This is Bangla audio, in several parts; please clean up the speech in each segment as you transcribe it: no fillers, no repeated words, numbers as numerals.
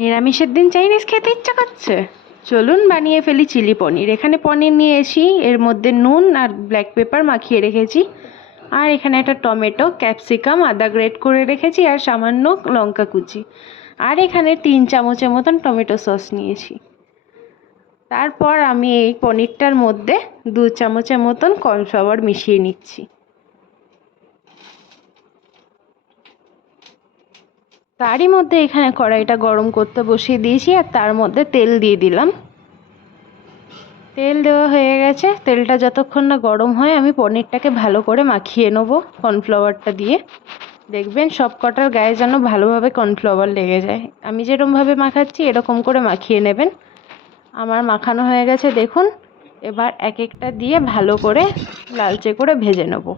নিরামিষের দিন চাইনিজ খেতে ইচ্ছা করছে, চলুন বানিয়ে ফেলি চিলি পনির। এখানে পনির নিয়েছি, এর মধ্যে নুন আর ব্ল্যাক পেপার মাখিয়ে রেখেছি, আর এখানে একটা টমেটো, ক্যাপসিকাম, আদা গ্রেট করে রেখেছি, আর সামান্য লঙ্কা কুচি, আর এখানে 3 চামচের মতন টমেটো সস নিয়েছি। তারপর আমি এই পনিরটার মধ্যে 2 চামচের মতন কর্নফ্লাওয়ার মিশিয়ে নিচ্ছি। তারই মধ্যে এখানে কড়াইটা গরম করতে বসিয়ে দিয়েছি, আর তার মধ্যে তেল দিয়ে দিলাম। তেল দেওয়া হয়ে গেছে, তেলটা যতক্ষণ না গরম হয় আমি পনিরটাকে ভালো করে মাখিয়ে নেবো কর্নফ্লাওয়ারটা দিয়ে। দেখবেন সব কটার গায়ে যেন ভালোভাবে কর্নফ্লাওয়ার লেগে যায়। আমি যেরকমভাবে মাখাচ্ছি এরকম করে মাখিয়ে নেবেন। আমার মাখানো হয়ে গেছে দেখুন। এবার এক একটা দিয়ে ভালো করে লালচে করে ভেজে নেব।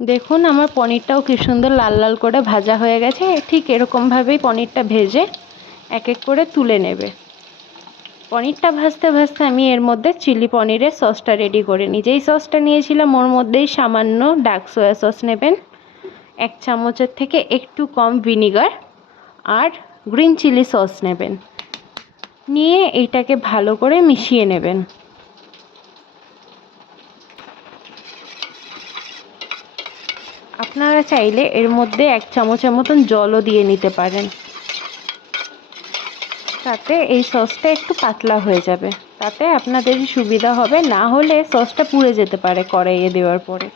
দেখুন আমার পনিরটাও কি সুন্দর লাল লাল করে ভাজা হয়ে গেছে। ঠিক এরকমভাবেই পনিরটা ভেজে এক এক করে তুলে নেবে। পনিরটা ভাজতে ভাজতে আমি এর মধ্যে চিলি পনিরের সসটা রেডি করে নিই। যেই সসটা নিয়েছিলাম ওর মধ্যেই সামান্য ডার্ক সয়া সস নেবেন, 1 চামচের থেকে একটু কম ভিনিগার, আর গ্রিন চিলি সস নেবেন। নিয়ে এইটাকে ভালো করে মিশিয়ে নেবেন। আপনারা চাইলে এর মধ্যে 1 চামচের মতন জলও দিয়ে নিতে পারেন, তাতে এই সসটা একটু পাতলা হয়ে যাবে। তাতে আপনাদেরই সুবিধা হবে, না হলে সসটা পুড়ে যেতে পারে কড়াইয়ে দেওয়ার পরে।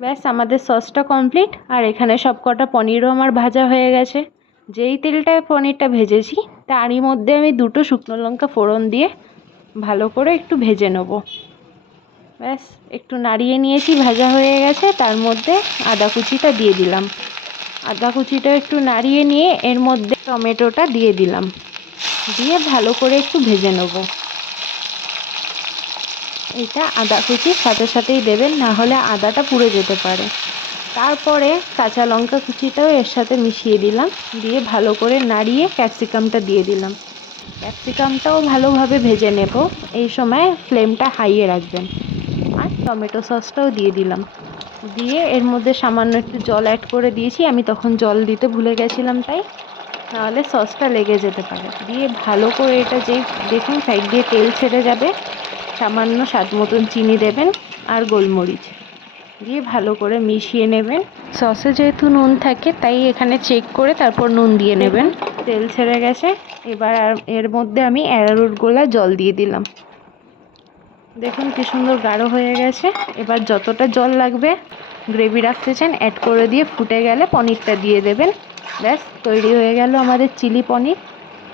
ব্যাস আমাদের সসটা কমপ্লিট। আর এখানে সব কটা পনিরও আমার ভাজা হয়ে গেছে। যেই তেলটায় পনিরটা ভেজেছি তারই মধ্যে আমি 2টো শুকনো লঙ্কা ফোড়ন দিয়ে ভালো করে একটু ভেজে নেব। ব্যাস একটু নাড়িয়ে নিয়েছি, ভাজা হয়ে গেছে। তার মধ্যে আদা কুচিটা দিয়ে দিলাম। আদা কুচিটা একটু নাড়িয়ে নিয়ে এর মধ্যে টমেটোটা দিয়ে দিলাম, দিয়ে ভালো করে একটু ভেজে নেব। এটা আদা কুচির সাথে সাথেই দেবেন, না হলে আদাটা পুড়ে যেতে পারে। তারপরে কাঁচা লঙ্কা কুচিটাও এর সাথে মিশিয়ে দিলাম, দিয়ে ভালো করে নাড়িয়ে ক্যাপসিকামটা দিয়ে দিলাম। ক্যাপসিকামটাও ভালোভাবে ভেজে নেব। এই সময় ফ্লেমটা হাইয়ে রাখবেন। আর টমেটো সসটাও দিয়ে দিলাম, দিয়ে এর মধ্যে সামান্য একটু জল অ্যাড করে দিয়েছি। আমি তখন জল দিতে ভুলে গেছিলাম, তাই নাহলে সসটা লেগে যেতে পারে। দিয়ে ভালো করে এটা যেই দেখুন সাইড দিয়ে তেল ছেড়ে যাবে, সামান্য স্বাদ মতন চিনি দেবেন আর গোলমরিচ দিয়ে ভালো করে মিশিয়ে নেবেন। সসে যেহেতু নুন থাকে তাই এখানে চেক করে তারপর নুন দিয়ে নেবেন। তেল ছেড়ে গেছে, এবার এর মধ্যে আমি অ্যারারুট গোলা জল দিয়ে দিলাম। দেখুন কি সুন্দর গাঢ় হয়ে গেছে। এবার যতটা জল লাগবে গ্রেভি রাখতে চান অ্যাড করে দিয়ে ফুটে গেলে পনিরটা দিয়ে দেবেন। ব্যাস তৈরি হয়ে গেল আমাদের চিলি পনির।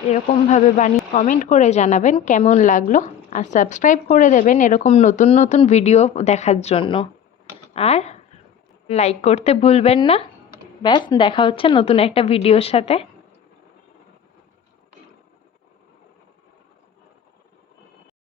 এরকমভাবে বানিয়ে কমেন্ট করে জানাবেন কেমন লাগলো, আর সাবস্ক্রাইব করে দেবেন এরকম নতুন নতুন ভিডিও দেখার জন্য। আর লাইক করতে ভুলবেন না। ব্যাস দেখা হচ্ছে নতুন একটা ভিডিওর সাথে।